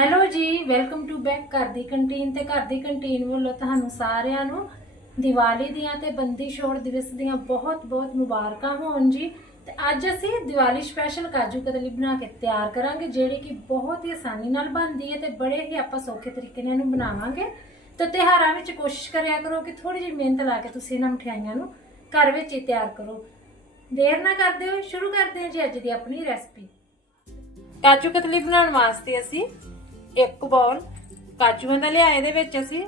Hello ਜੀ welcome to back ਘਰ ਦੀ canteen ਤੇ ਘਰ ਦੀ ਕੰਟੀਨ ਵੱਲੋਂ ਤੁਹਾਨੂੰ ਸਾਰਿਆਂ ਨੂੰ ਦੀਵਾਲੀ ਦੀਆਂ ਤੇ ਬੰਦੀ ਛੋੜ ਦਿਵਸ ਦੀਆਂ ਬਹੁਤ-ਬਹੁਤ ਮੁਬਾਰਕਾਂ ਹੋਣ ਜੀ। ਤੇ ਅੱਜ ਅਸੀਂ ਦੀਵਾਲੀ ਸਪੈਸ਼ਲ ਕਾਜੂ ਕਤਲੀ ਬਣਾ ਕੇ ਤਿਆਰ ਕਰਾਂਗੇ, ਜਿਹੜੀ ਕਿ ਬਹੁਤ ਹੀ ਆਸਾਨੀ ਨਾਲ ਬਣਦੀ ਹੈ ਤੇ ਬੜੇ ਹੀ ਆਪਾਂ ਸੌਖੇ ਤਰੀਕੇ ਨਾਲ ਇਹਨੂੰ ਬਣਾਵਾਂਗੇ। ਤੇ ਤਿਉਹਾਰਾਂ ਵਿੱਚ ਕੋਸ਼ਿਸ਼ ਕਰਿਆ ਕਰੋ ਕਿ ਥੋੜੀ ਜਿਹੀ ਮਿਹਨਤ ਲਾ ਕੇ ਤੁਸੀਂ ਇਹਨਾਂ ਮਠਿਆਈਆਂ ਨੂੰ ਘਰ ਵਿੱਚ ਹੀ ਤਿਆਰ ਕਰੋ। ਦੇਰ ਨਾ ਕਰਦੇ ਹੋਏ ਸ਼ੁਰੂ ਕਰਦੇ ਹਾਂ ਜੀ ਅੱਜ ਦੀ ਆਪਣੀ ਰੈਸਪੀ ਕਾਜੂ ਕਤਲੀ ਬਣਾਉਣ ਵਾਸਤੇ ਅਸੀਂ ਇੱਕ ਬਾਉਲ ਕਾਜੂਆਂ ਦਾ ਲਿਆ ਇਹਦੇ ਵਿੱਚ ਅਸੀਂ।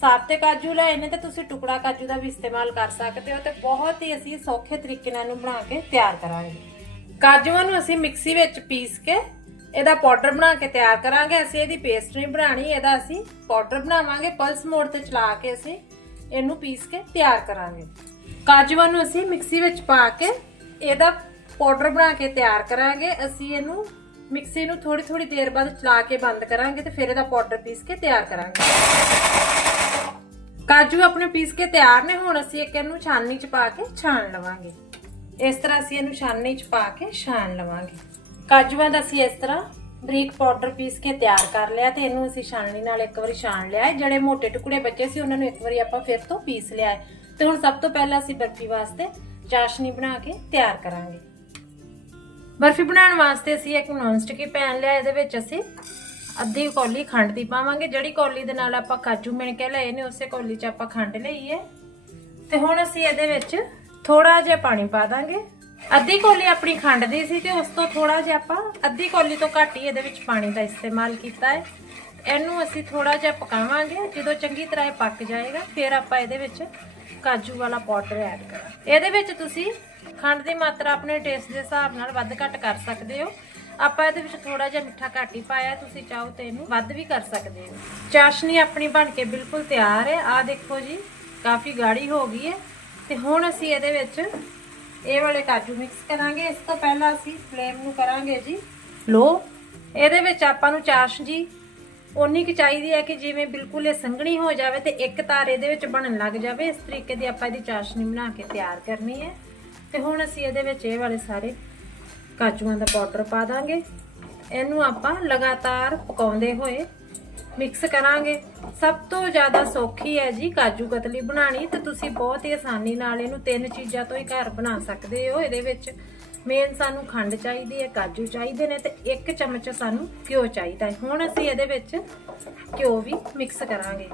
ਸਾਬਤੇ ਕਾਜੂ ਲਏ ਨੇ ਤੇ ਤੁਸੀਂ ਟੁਕੜਾ ਕਾਜੂ ਦਾ ਵੀ ਇਸਤੇਮਾਲ ਕਰ ਸਕਦੇ ਹੋ ਤੇ ਬਹੁਤ ਹੀ ਅਸੀਂ ਸੌਖੇ ਤਰੀਕੇ ਨਾਲ ਇਹਨੂੰ ਬਣਾ ਕੇ ਤਿਆਰ ਕਰਾਂਗੇ। ਕਾਜੂਆਂ ਨੂੰ ਅਸੀਂ ਮਿਕਸੀ ਵਿੱਚ ਪੀਸ ਕੇ ਇਹਦਾ ਪਾਊਡਰ ਬਣਾ ਕੇ ਤਿਆਰ ਕਰਾਂਗੇ। ਅਸੀਂ ਇਹਦੀ ਪੇਸਟ ਨਹੀਂ ਬਣਾਣੀ, ਇਹਦਾ ਅਸੀਂ ਪਾਊਡਰ ਬਣਾਵਾਂਗੇ, ਪਲਸ ਮੋਡ ਤੇ ਚਲਾ ਕੇ ਅਸੀਂ ਇਹਨੂੰ ਪੀਸ ਕੇ ਤਿਆਰ ਕਰਾਂਗੇ। ਕਾਜੂਆਂ ਨੂੰ ਅਸੀਂ ਮਿਕਸੀ ਵਿੱਚ ਪਾ ਕੇ ਇਹਦਾ ਪਾਊਡਰ ਬਣਾ ਕੇ ਤਿਆਰ ਕਰਾਂਗੇ। ਅਸੀਂ ਇਹਨੂੰ ਮਿਕਸੀ ਨੂੰ ਥੋੜੀ ਥੋੜੀ ਦੇਰ ਬਾਅਦ ਚਲਾ ਕੇ ਬੰਦ ਕਰਾਂਗੇ ਤੇ ਫਿਰ ਇਹਦਾ ਪਾਊਡਰ ਪੀਸ ਕੇ ਤਿਆਰ ਕਰਾਂਗੇ। ਕਾਜੂ ਆਪਣੇ ਪੀਸ ਕੇ ਤਿਆਰ ਨੇ, ਹੁਣ ਅਸੀਂ ਇੱਕ ਇਹਨੂੰ ਛਾਨਣੀ ਚ ਪਾ ਕੇ ਛਾਣ ਲਵਾਂਗੇ। ਇਸ ਤਰ੍ਹਾਂ ਅਸੀਂ ਇਹਨੂੰ ਛਾਨਣੀ ਚ ਪਾ ਕੇ ਛਾਣ ਲਵਾਂਗੇ। ਕਾਜੂਆਂ ਦਾ ਅਸੀਂ ਇਸ ਤਰ੍ਹਾਂ ਬਰੀਕ ਪਾਊਡਰ ਪੀਸ ਕੇ ਤਿਆਰ ਕਰ ਲਿਆ ਤੇ ਇਹਨੂੰ ਅਸੀਂ ਛਾਨਣੀ ਨਾਲ ਇੱਕ ਵਾਰੀ ਛਾਣ ਲਿਆ ਜਿਹੜੇ ਮੋٹے ਟੁਕੜੇ ਬਚੇ ਸੀ, ਉਹਨਾਂ ਨੂੰ ਇੱਕ ਵਾਰੀ ਆਪਾਂ ਫਿਰ ਤੋਂ ਪੀਸ ਲਿਆ ਹੈ। ਤੇ ਹੁਣ ਸਭ ਤੋਂ ਪਹਿਲਾਂ ਅਸੀਂ ਬਰਫੀ ਵਾਸਤੇ ਚਾਸ਼ਨੀ ਬਣਾ ਕੇ ਤਿਆਰ ਕਰਾਂਗੇ। ਬਰਫੀ ਬਣਾਉਣ ਵਾਸਤੇ ਅਸੀਂ ਇੱਕ ਨੌਨ ਸਟਿਕੀ ਪੈਨ ਲਿਆ, ਇਹਦੇ ਵਿੱਚ ਅਸੀਂ ਅੱਧੀ ਕੌਲੀ ਖੰਡ ਦੀ ਪਾਵਾਂਗੇ। ਜਿਹੜੀ ਕੌਲੀ ਦੇ ਨਾਲ ਆਪਾਂ ਕਾਜੂ ਮਿਣ ਕੇ ਲਏ ਨੇ, ਉਸੇ ਕੌਲੀ 'ਚ ਆਪਾਂ ਖੰਡ ਲਈ ਹੈ। ਤੇ ਹੁਣ ਅਸੀਂ ਇਹਦੇ ਵਿੱਚ ਥੋੜਾ ਜਿਹਾ ਪਾਣੀ ਪਾ ਦਾਂਗੇ। ਅੱਧੀ ਕੌਲੀ ਆਪਣੀ ਖੰਡ ਦੀ ਸੀ ਤੇ ਉਸ ਤੋਂ ਥੋੜਾ ਜਿਹਾ ਆਪਾਂ ਅੱਧੀ ਕੌਲੀ ਤੋਂ ਘੱਟ ਹੀ ਇਹਦੇ ਵਿੱਚ ਪਾਣੀ ਦਾ ਇਸਤੇਮਾਲ ਕੀਤਾ ਹੈ। ਇਹਨੂੰ ਅਸੀਂ ਥੋੜਾ ਜਿਹਾ ਪਕਾਵਾਂਗੇ। ਜਦੋਂ ਚੰਗੀ ਤਰ੍ਹਾਂ ਇਹ ਪੱਕ ਜਾਏਗਾ, ਫਿਰ ਆਪਾਂ ਇਹਦੇ ਵਿੱਚ ਕਾਜੂ ਵਾਲਾ ਪਾਊਡਰ ਐਡ ਕਰਾਂਗੇ। ਇਹਦੇ ਵਿੱਚ ਤੁਸੀਂ ਖੰਡ ਦੀ ਮਾਤਰਾ ਆਪਣੇ ਟੇਸਟ ਦੇ ਹਿਸਾਬ ਨਾਲ ਵੱਧ ਘੱਟ ਕਰ ਸਕਦੇ ਹੋ। ਆਪਾਂ ਇਹਦੇ ਵਿੱਚ ਥੋੜਾ ਜਿਹਾ ਮਿੱਠਾ ਘੱਟ ਹੀ ਪਾਇਆ, ਤੁਸੀਂ ਚਾਹੋ ਤੇ ਇਹਨੂੰ ਵੱਧ ਵੀ ਕਰ ਸਕਦੇ ਹੋ। ਚਾਸ਼ਨੀ ਆਪਣੀ ਬਣ ਕੇ ਬਿਲਕੁਲ ਤਿਆਰ ਹੈ। ਆ ਦੇਖੋ ਜੀ, ਕਾਫੀ ਗਾੜੀ ਹੋ ਗਈ ਹੈ। ਤੇ ਹੁਣ ਅਸੀਂ ਇਹਦੇ ਵਿੱਚ ਇਹ ਵਾਲੇ ਕਾਜੂ ਮਿਕਸ ਕਰਾਂਗੇ। ਇਸ ਤੋਂ ਪਹਿਲਾਂ ਅਸੀਂ ਫਲੇਮ ਨੂੰ ਕਰਾਂਗੇ ਜੀ। ਲੋ, ਇਹਦੇ ਵਿੱਚ ਆਪਾਂ ਨੂੰ ਚਾਸ਼ ਜੀ ਉਨੀ ਕੁ ਚਾਹੀਦੀ ਹੈ ਕਿ ਜਿਵੇਂ ਬਿਲਕੁਲ ਇਹ ਸੰਘਣੀ ਹੋ ਜਾਵੇ ਤੇ ਇੱਕ ਤਾਰ ਇਹਦੇ ਵਿੱਚ ਬਣਨ ਲੱਗ ਜਾਵੇ। ਇਸ ਤਰੀਕੇ ਦੀ ਆਪਾਂ ਇਹਦੀ ਚਾਸ਼ਨੀ ਬਣਾ ਕੇ ਤਿਆਰ ਕਰਨੀ ਹੈ। ਤੇ ਹੁਣ ਅਸੀਂ ਇਹਦੇ ਵਿੱਚ ਇਹ ਵਾਲੇ ਸਾਰੇ ਕਾਜੂਆਂ ਦਾ ਪਾਊਡਰ ਪਾ ਦਾਂਗੇ। ਇਹਨੂੰ ਆਪਾਂ ਲਗਾਤਾਰ ਪਕਾਉਂਦੇ ਹੋਏ ਮਿਕਸ ਕਰਾਂਗੇ। ਸਭ ਤੋਂ ਜ਼ਿਆਦਾ ਸੌਖੀ ਹੈ ਜੀ ਕਾਜੂ ਕਤਲੀ ਬਣਾਣੀ ਤੇ ਤੁਸੀਂ ਬਹੁਤ ਹੀ ਆਸਾਨੀ ਨਾਲ ਇਹਨੂੰ ਤਿੰਨ ਚੀਜ਼ਾਂ ਤੋਂ ਹੀ ਘਰ ਬਣਾ ਸਕਦੇ ਹੋ। ਇਹਦੇ ਵਿੱਚ ਮੇਨ ਸਾਨੂੰ ਖੰਡ ਚਾਹੀਦੀ ਹੈ, ਕਾਜੂ ਚਾਹੀਦੇ ਨੇ ਤੇ ਇੱਕ ਚਮਚ ਸਾਨੂੰ ਘਿਓ ਚਾਹੀਦਾ ਹੈ। ਹੁਣ ਅਸੀਂ ਇਹਦੇ ਵਿੱਚ ਘਿਓ ਵੀ ਮਿਕਸ ਕਰਾਂਗੇ।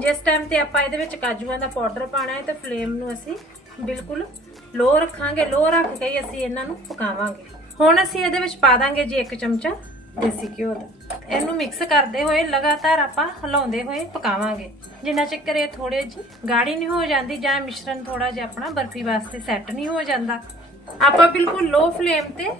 ਜਿਸ ਟਾਈਮ ਤੇ ਆਪਾਂ ਇਹਦੇ ਵਿੱਚ ਕਾਜੂਆਂ ਦਾ ਪਾਊਡਰ ਪਾਣਾ ਹੈ ਤੇ ਫਲੇਮ ਨੂੰ ਅਸੀਂ ਬਿਲਕੁਲ ਲੋ ਰੱਖਾਂਗੇ, ਲੋ ਰੱਖ ਕੇ ਹੀ ਅਸੀਂ ਇਹਨਾਂ ਨੂੰ ਪਕਾਵਾਂਗੇ। ਹੁਣ ਅਸੀਂ ਇਹਦੇ ਵਿੱਚ ਪਾ ਦਾਂਗੇ ਜੀ ਇੱਕ ਚਮਚਾ ਦੇਸੀ ਘਿਓ ਦਾ। ਇਹਨੂੰ ਮਿਕਸ ਕਰਦੇ ਹੋਏ ਲਗਾਤਾਰ ਆਪਾਂ ਹਿਲਾਉਂਦੇ ਹੋਏ ਪਕਾਵਾਂਗੇ। ਜਿੰਨਾ ਚਿਰ ਇਹ ਥੋੜੇ ਜੀ ਗਾੜੀ ਨਹੀਂ ਹੋ ਜਾਂਦੀ ਜਾਂ ਮਿਸ਼ਰਣ ਥੋੜਾ ਜਿਹਾ ਆਪਣਾ ਬਰਫੀ ਵਾਸਤੇ ਸੈੱਟ ਨਹੀਂ ਹੋ ਜਾਂਦਾ। ਆਪਾਂ ਬਿਲਕੁਲ ਲੋ ਫਲੇਮ ਤੇ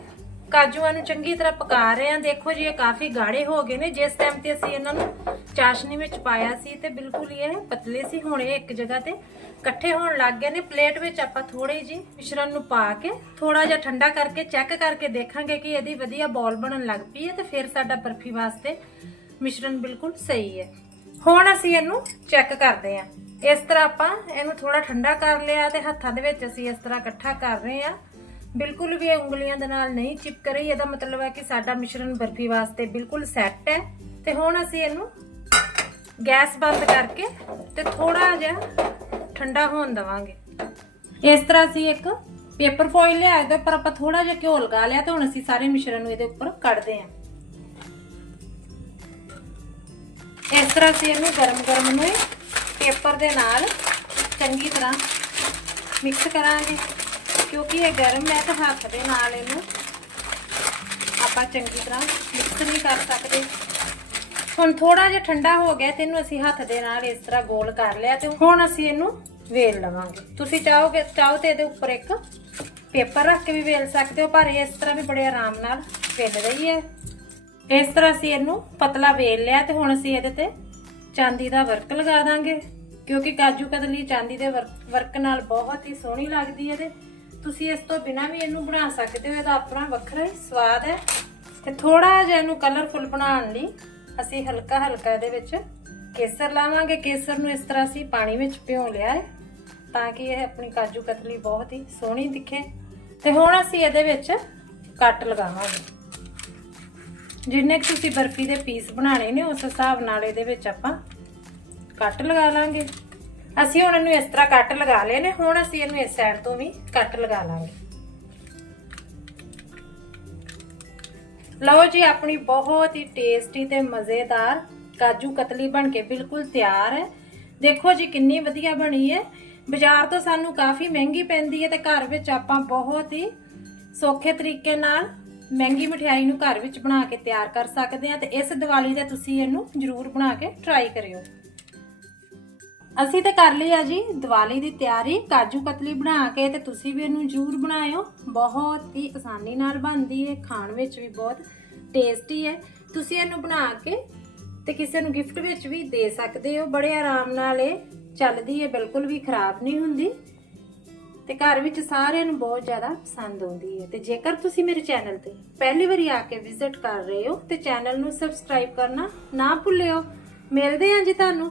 ਕਾਜੂਆਂ ਨੂੰ ਚੰਗੀ ਤਰ੍ਹਾਂ ਪਕਾ ਰਹੇ ਹਾਂ। ਦੇਖੋ ਜੀ, ਇਹ ਕਾਫੀ ਗਾੜੇ ਹੋ ਗਏ ਨੇ। ਜਿਸ ਟਾਈਮ ਤੇ ਅਸੀਂ ਇਹਨਾਂ ਨੂੰ ਚਾਸ਼ਨੀ ਵਿੱਚ ਪਾਇਆ ਸੀ ਤੇ ਬਿਲਕੁਲ ਇਹ ਪਤਲੇ ਸੀ, ਹੁਣ ਇਹ ਇੱਕ ਜਗ੍ਹਾ ਤੇ ਇਕੱਠੇ ਹੋਣ ਲੱਗ ਗਏ ਨੇ। ਪਲੇਟ ਵਿੱਚ ਆਪਾਂ ਥੋੜੇ ਜੀ ਮਿਸ਼ਰਣ ਨੂੰ ਪਾ ਕੇ ਥੋੜਾ ਜਿਹਾ ਠੰਡਾ ਕਰਕੇ ਚੈੱਕ ਕਰਕੇ ਦੇਖਾਂਗੇ ਕਿ ਇਹਦੀ ਵਧੀਆ ਬੋਲ ਬਣਨ ਲੱਗ ਪਈ ਹੈ ਤੇ ਫਿਰ ਸਾਡਾ ਬਰਫੀ ਵਾਸਤੇ ਮਿਸ਼ਰਣ ਬਿਲਕੁਲ ਸਹੀ ਹੈ। ਹੁਣ ਅਸੀਂ ਇਹਨੂੰ ਚੈੱਕ ਕਰਦੇ ਹਾਂ। ਇਸ ਤਰ੍ਹਾਂ ਆਪਾਂ ਇਹਨੂੰ ਥੋੜਾ ਠੰਡਾ ਕਰ ਲਿਆ ਤੇ ਹੱਥਾਂ ਦੇ ਵਿੱਚ ਅਸੀਂ ਇਸ ਤਰ੍ਹਾਂ ਇਕੱਠਾ ਕਰ ਰਹੇ ਹਾਂ। ਬਿਲਕੁਲ ਵੀ ਇਹ ਉਂਗਲੀਆਂ ਦੇ ਨਾਲ ਨਹੀਂ ਚਿਪਕ ਰਹੀ, ਇਹਦਾ ਮਤਲਬ ਹੈ ਕਿ ਸਾਡਾ ਮਿਸ਼ਰਣ ਬਰਫੀ ਵਾਸਤੇ ਬਿਲਕੁਲ ਸੈੱਟ ਹੈ। ਤੇ ਹੁਣ ਅਸੀਂ ਇਹਨੂੰ ਗੈਸ ਬੰਦ ਕਰਕੇ ਤੇ ਥੋੜਾ ਜਿਹਾ ਠੰਡਾ ਹੋਣ ਦਵਾਂਗੇ। ਇਸ ਤਰ੍ਹਾਂ ਅਸੀਂ ਇੱਕ ਪੇਪਰ ਫੋਇਲ ਲਿਆ, ਇਹਦੇ ਉੱਪਰ ਆਪਾਂ ਥੋੜਾ ਜਿਹਾ ਘਿਓ ਲਗਾ ਲਿਆ ਤੇ ਹੁਣ ਅਸੀਂ ਸਾਰੇ ਮਿਸ਼ਰਣ ਨੂੰ ਇਹਦੇ ਉੱਪਰ ਕੱਢਦੇ ਹਾਂ। ਇਸ ਤਰ੍ਹਾਂ ਅਸੀਂ ਇਹਨੂੰ ਗਰਮ-ਗਰਮ ਨੂੰ ਪੇਪਰ ਦੇ ਨਾਲ ਚੰਗੀ ਤਰ੍ਹਾਂ ਮਿਕਸ ਕਰਾਂਗੇ। ਕਿਉਂਕਿ ਇਹ ਗਰਮ ਹੈ ਤਾਂ ਹੱਥ ਦੇ ਨਾਲ ਇਹਨੂੰ ਆਪਾਂ ਚੰਗੀ ਤਰ੍ਹਾਂ ਮਿਕਸ ਨਹੀਂ ਕਰ ਸਕਦੇ। ਹੁਣ ਥੋੜਾ ਜਿਹਾ ਠੰਡਾ ਹੋ ਗਿਆ ਤੇ ਇਹਨੂੰ ਅਸੀਂ ਹੱਥ ਦੇ ਨਾਲ ਇਸ ਤਰ੍ਹਾਂ ਗੋਲ ਕਰ ਲਿਆ ਤੇ ਹੁਣ ਅਸੀਂ ਇਹਨੂੰ ਵੇਲ ਲਵਾਂਗੇ। ਤੁਸੀਂ ਚਾਹੋਗੇ, ਚਾਹੋ ਤੇ ਇਹਦੇ ਉੱਪਰ ਇੱਕ ਪੇਪਰ ਰੱਖ ਕੇ ਵੀ ਵੇਲ ਸਕਦੇ ਹੋ, ਪਰ ਇਸ ਤਰ੍ਹਾਂ ਵੀ ਬੜੇ ਆਰਾਮ ਨਾਲ ਵੇਲ ਰਹੀ ਹੈ। ਇਸ ਤਰ੍ਹਾਂ ਅਸੀਂ ਇਹਨੂੰ ਪਤਲਾ ਵੇਲ ਲਿਆ ਤੇ ਹੁਣ ਅਸੀਂ ਇਹਦੇ ਤੇ ਚਾਂਦੀ ਦਾ ਵਰਕ ਲਗਾ ਦਾਂਗੇ। ਕਿਉਂਕਿ ਕਾਜੂ ਕਤਲੀ ਚਾਂਦੀ ਦੇ ਵਰਕ ਨਾਲ ਬਹੁਤ ਹੀ ਸੋਹਣੀ ਲੱਗਦੀ ਹੈ ਤੇ ਤੁਸੀਂ ਇਸ ਤੋਂ ਬਿਨਾ ਵੀ ਇਹਨੂੰ ਬਣਾ ਸਕਦੇ ਹੋ, ਇਹਦਾ ਆਪਣਾ ਵੱਖਰਾ ਹੀ ਸਵਾਦ ਹੈ। ਤੇ ਥੋੜਾ ਜਿਹਾ ਇਹਨੂੰ ਕਲਰਫੁਲ ਬਣਾਉਣ ਲਈ ਅਸੀਂ ਹਲਕਾ ਹਲਕਾ ਇਹਦੇ ਵਿੱਚ ਕੇਸਰ ਲਾਵਾਂਗੇ। ਕੇਸਰ ਨੂੰ ਇਸ ਤਰ੍ਹਾਂ ਅਸੀਂ ਪਾਣੀ ਵਿੱਚ ਭਿਓ ਲਿਆ ਹੈ ਤਾਂ ਕਿ ਇਹ ਆਪਣੀ ਕਾਜੂ ਕਤਲੀ ਬਹੁਤ ਹੀ ਸੋਹਣੀ ਦਿਖੇ। ਤੇ ਹੁਣ ਅਸੀਂ ਇਹਦੇ ਵਿੱਚ ਕੱਟ ਲਗਾਵਾਂਗੇ। ਜਿੰਨੇ ਕੁ ਤੁਸੀਂ ਬਰਫੀ ਦੇ ਪੀਸ ਬਣਾਣੇ ਨੇ, ਉਸ ਹਿਸਾਬ ਨਾਲ ਇਹਦੇ ਵਿੱਚ ਆਪਾਂ ਕੱਟ ਲਗਾ ਲਾਂਗੇ। ਅਸੀਂ ਹੁਣ ਇਹਨੂੰ ਇਸ ਤਰ੍ਹਾਂ ਕੱਟ ਲਗਾ ਲਏ ਨੇ, ਹੁਣ ਅਸੀਂ ਇਹਨੂੰ ਇਸ ਸਾਈਡ ਤੋਂ ਵੀ ਕੱਟ ਲਗਾ ਲਾਂਗੇ। ਲਓ ਜੀ, ਆਪਣੀ ਬਹੁਤ ਹੀ ਟੇਸਟੀ ਤੇ ਮਜ਼ੇਦਾਰ ਕਾਜੂ ਕਤਲੀ ਬਣ ਕੇ ਬਿਲਕੁਲ ਤਿਆਰ ਹੈ। ਦੇਖੋ ਜੀ, ਕਿੰਨੀ ਵਧੀਆ ਬਣੀ ਹੈ। ਬਾਜ਼ਾਰ ਤੋਂ ਸਾਨੂੰ ਕਾਫੀ ਮਹਿੰਗੀ ਪੈਂਦੀ ਹੈ ਤੇ ਘਰ ਵਿੱਚ ਆਪਾਂ ਬਹੁਤ ਹੀ ਸੌਖੇ ਤਰੀਕੇ ਨਾਲ ਮਹਿੰਗੀ ਮਠਿਆਈ ਨੂੰ ਘਰ ਵਿੱਚ ਬਣਾ ਕੇ ਤਿਆਰ ਕਰ ਸਕਦੇ ਹਾਂ ਤੇ ਇਸ ਦੀਵਾਲੀ ਤੇ ਤੁਸੀਂ ਇਹਨੂੰ ਜ਼ਰੂਰ ਬਣਾ ਕੇ ਟਰਾਈ ਕਰਿਓ। ਅਸੀਂ ਤਾਂ ਕਰ ਲਈ ਆ ਜੀ, ਦੀਵਾਲੀ ਦੀ ਤਿਆਰੀ, ਕਾਜੂ ਕਤਲੀ ਬਣਾ ਕੇ ਤੇ ਤੁਸੀਂ ਵੀ ਇਹਨੂੰ ਜ਼ਰੂਰ ਬਣਾਇਓ। ਬਹੁਤ ਹੀ ਆਸਾਨੀ ਨਾਲ ਬਣਦੀ ਹੈ ਖਾਣ ਵਿੱਚ ਵੀ ਬਹੁਤ ਟੇਸਟੀ ਹੈ ਤੁਸੀਂ ਇਹਨੂੰ ਬਣਾ ਕੇ ਤੇ ਕਿਸੇ ਨੂੰ ਗਿਫਟ ਵਿੱਚ ਵੀ ਦੇ ਸਕਦੇ ਹੋ, ਬੜੇ ਆਰਾਮ ਨਾਲ ਇਹ ਚੱਲਦੀ ਹੈ ਬਿਲਕੁਲ ਵੀ ਖਰਾਬ ਨਹੀਂ ਹੁੰਦੀ। ਤੇ ਘਰ ਵਿੱਚ ਸਾਰਿਆਂ ਨੂੰ ਬਹੁਤ ਜ਼ਿਆਦਾ ਪਸੰਦ ਆਉਂਦੀ ਹੈ ਤੇ ਜੇਕਰ ਤੁਸੀਂ ਮੇਰੇ ਚੈਨਲ ਤੇ ਪਹਿਲੀ ਵਾਰੀ ਆ ਕੇ ਵਿਜ਼ਿਟ ਕਰ ਰਹੇ ਹੋ, ਤੇ ਚੈਨਲ ਨੂੰ ਸਬਸਕ੍ਰਾਈਬ ਕਰਨਾ ਨਾ ਭੁੱਲਿਓ। ਮਿਲਦੇ ਹਾਂ ਜੀ ਤੁਹਾਨੂੰ।